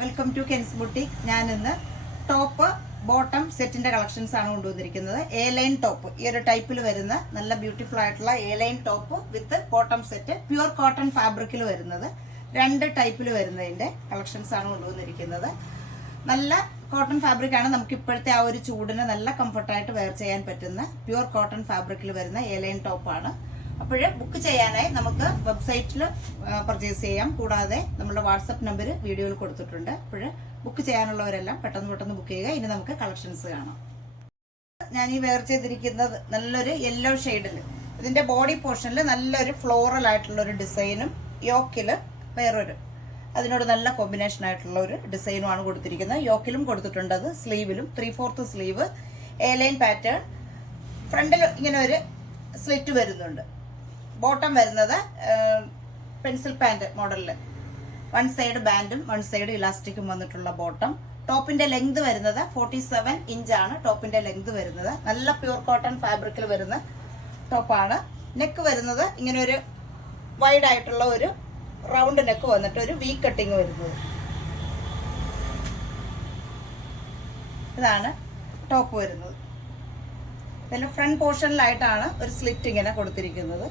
Welcome to Ken's boutique. ഞാൻ ഇന്ന് top bottom സെറ്റിന്റെ കളക്ഷൻസ് ആണ് കൊണ്ടുവന്നിരിക്കുന്നത്. എ ലൈൻ ടോപ്പ്, ഈ ഒരു ടൈപ്പിൽ വരുന്ന നല്ല ബ്യൂട്ടിഫുൾ ആയിട്ടുള്ള A line top with bottom set, pure cotton ഫാബ്രിക്കിൽ വരുന്നത്. രണ്ട് ടൈപ്പിൽ വരുന്നതിന്റെ കളക്ഷൻസ് ആണ് കൊണ്ടുവന്നിരിക്കുന്നത്. നല്ല കോട്ടൺ ഫാബ്രിക് ആണ്. നമുക്ക് ഇപ്പോഴത്തെ ആ ഒരു ചൂടിന് നല്ല കംഫർട്ടായിട്ട് വെയർ ചെയ്യാൻ പറ്റുന്ന പ്യുവർ കോട്ടൺ ഫാബ്രിക്കിൽ വരുന്ന എ ലൈൻ ടോപ്പാണ്. അപ്പോൾ ബുക്ക് ചെയ്യാനായി നമുക്ക് വെബ്സൈറ്റിൽ പർച്ചേസ് ചെയ്യാം. കൂടാതെ നമ്മുടെ വാട്സപ്പ് നമ്പർ വീഡിയോയിൽ കൊടുത്തിട്ടുണ്ട്. അപ്പോൾ ബുക്ക് ചെയ്യാനുള്ളവരെല്ലാം പെട്ടെന്ന് ബുക്ക് ചെയ്യുക. ഇനി നമുക്ക് കളക്ഷൻസ് കാണാം. ഞാൻ ഈ വെയർ ചെയ്തിരിക്കുന്നത് നല്ലൊരു യെല്ലോ ഷെയ്ഡിൽ, ഇതിന്റെ ബോഡി പോർഷനിൽ നല്ലൊരു ഫ്ലോറൽ ആയിട്ടുള്ള ഒരു ഡിസൈനും യോക്കിൽ വേറൊരു അതിനോട് നല്ല കോമ്പിനേഷൻ ആയിട്ടുള്ള ഒരു ഡിസൈനുമാണ് കൊടുത്തിരിക്കുന്നത്. യോക്കിലും കൊടുത്തിട്ടുണ്ട്, അത് സ്ലീവിലും 3/4 സ്ലീവ്, എ ലൈൻ പാറ്റേൺ. ഫ്രണ്ടിൽ ഇങ്ങനെ ഒരു സ്ലിറ്റ് വരുന്നുണ്ട്. ബോട്ടം വരുന്നത് പെൻസിൽ പാന്റ് മോഡലില്, വൺ സൈഡ് ബാൻഡും വൺ സൈഡ് ഇലാസ്റ്റിക്കും വന്നിട്ടുള്ള ബോട്ടം. ടോപ്പിന്റെ ലെങ്ത് വരുന്നത് 47 ഇഞ്ചാണ് ടോപ്പിന്റെ ലെങ്ത് വരുന്നത്. നല്ല പ്യൂർ കോട്ടൺ ഫാബ്രിക്കിൽ വരുന്ന ടോപ്പാണ്. നെക്ക് വരുന്നത് ഇങ്ങനെ ഒരു വൈഡ് ആയിട്ടുള്ള ഒരു റൗണ്ട് നെക്ക് വന്നിട്ട് ഒരു വി കട്ടിങ് വരുന്നത്. ഇതാണ് ടോപ്പ് വരുന്നത്. ഇതിന്റെ ഫ്രണ്ട് പോർഷനിലായിട്ടാണ് ഒരു സ്ലിറ്റ് ഇങ്ങനെ കൊടുത്തിരിക്കുന്നത്.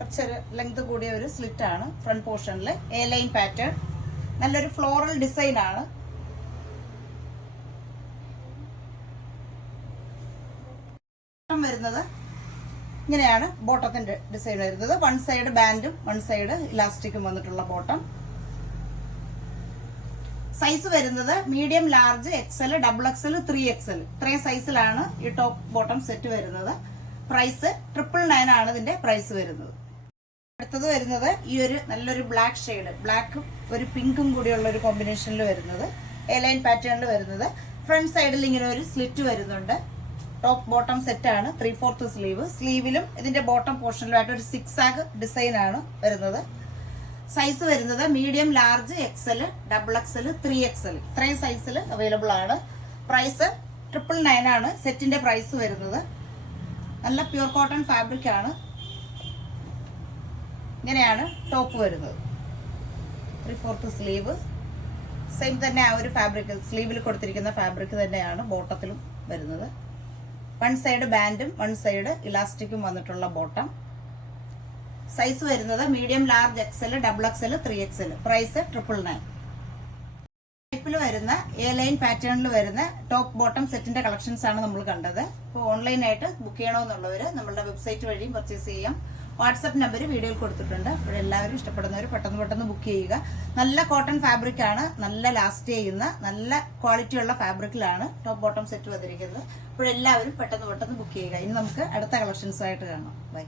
കുറച്ചൊരു ലെങ്ത് കൂടിയ ഒരു സ്ലിറ്റ് ആണ് ഫ്രണ്ട് പോർഷനിൽ. എ ലൈൻ പാറ്റേൺ, നല്ലൊരു ഫ്ലോറൽ ഡിസൈൻ ആണ്. വരുന്നത് ഇങ്ങനെയാണ് ബോട്ടത്തിന്റെ ഡിസൈൻ വരുന്നത്. വൺ സൈഡ് ബാൻഡും വൺ സൈഡ് ഇലാസ്റ്റിക്കും വന്നിട്ടുള്ള ബോട്ടം. സൈസ് വരുന്നത് medium, large, XL, XXL, 3XL ഇത്രയും സൈസിലാണ് ഈ ടോപ്പ് ബോട്ടം സെറ്റ് വരുന്നത്. പ്രൈസ് 999 ആണ് ഇതിന്റെ പ്രൈസ് വരുന്നത്. അടുത്തത് വരുന്നത് ഈ ഒരു നല്ലൊരു ബ്ലാക്ക് ഷെയ്ഡ്, ബ്ലാക്കും ഒരു പിങ്കും കൂടിയുള്ള ഒരു കോമ്പിനേഷനിൽ വരുന്നത്, എ ലൈൻ പാറ്റേണിൽ വരുന്നത്. ഫ്രണ്ട് സൈഡിൽ ഇങ്ങനെ ഒരു സ്ലിറ്റ് വരുന്നുണ്ട്. ടോപ്പ് ബോട്ടം സെറ്റ് ആണ്. 3/4 സ്ലീവ്. സ്ലീവിലും ഇതിന്റെ ബോട്ടം പോർഷനിലുമായിട്ട് ഒരു 6 ഡിസൈൻ ആണ് വരുന്നത്. സൈസ് വരുന്നത് medium, large, XL, XXL, 3XL ഇത്രയും സൈസിൽ അവൈലബിൾ ആണ്. പ്രൈസ് 999 ആണ് സെറ്റിന്റെ പ്രൈസ് വരുന്നത്. നല്ല പ്യൂർ കോട്ടൺ ഫാബ്രിക് ആണ്. ഇങ്ങനെയാണ് ടോപ്പ് വരുന്നത്. 3/4 സ്ലീവ്, സെയിം തന്നെ ആ ഒരു ഫാബ്രിക്, സ്ലീവിൽ കൊടുത്തിരിക്കുന്ന ഫാബ്രിക് തന്നെയാണ് ബോട്ടത്തിലും വരുന്നത്. വൺ സൈഡ് ബാൻഡും വൺ സൈഡ് ഇലാസ്റ്റിക്കും വന്നിട്ടുള്ള ബോട്ടം. സൈസ് വരുന്നത് medium, large, XL, XXL, 3XL. Price 999. ടൈപ്പിൽ വരുന്ന എ ലൈൻ പാറ്റേണിൽ വരുന്ന ടോപ്പ് ബോട്ടം സെറ്റിന്റെ കളക്ഷൻസ് ആണ് നമ്മൾ കണ്ടത്. അപ്പോൾ ഓൺലൈനായിട്ട് ബുക്ക് ചെയ്യണമെന്നുള്ളവർ നമ്മളുടെ വെബ്സൈറ്റ് വഴിയും പർച്ചേസ് ചെയ്യാം. വാട്സപ്പ് നമ്പർ വീഡിയോയിൽ കൊടുത്തിട്ടുണ്ട്. അപ്പോൾ എല്ലാവരും ഇഷ്ടപ്പെടുന്നവർ പെട്ടെന്ന് ബുക്ക് ചെയ്യുക. നല്ല കോട്ടൺ ഫാബ്രിക് ആണ്, നല്ല ലാസ്റ്റ് ചെയ്യുന്ന നല്ല ക്വാളിറ്റിയുള്ള ഫാബ്രിക്കിലാണ് ടോപ്പ് ബോട്ടം സെറ്റ് വന്നിരിക്കുന്നത്. അപ്പോൾ എല്ലാവരും പെട്ടെന്ന് ബുക്ക് ചെയ്യുക. ഇനി നമുക്ക് അടുത്ത കളക്ഷൻസുമായിട്ട് കാണാം. ബൈ.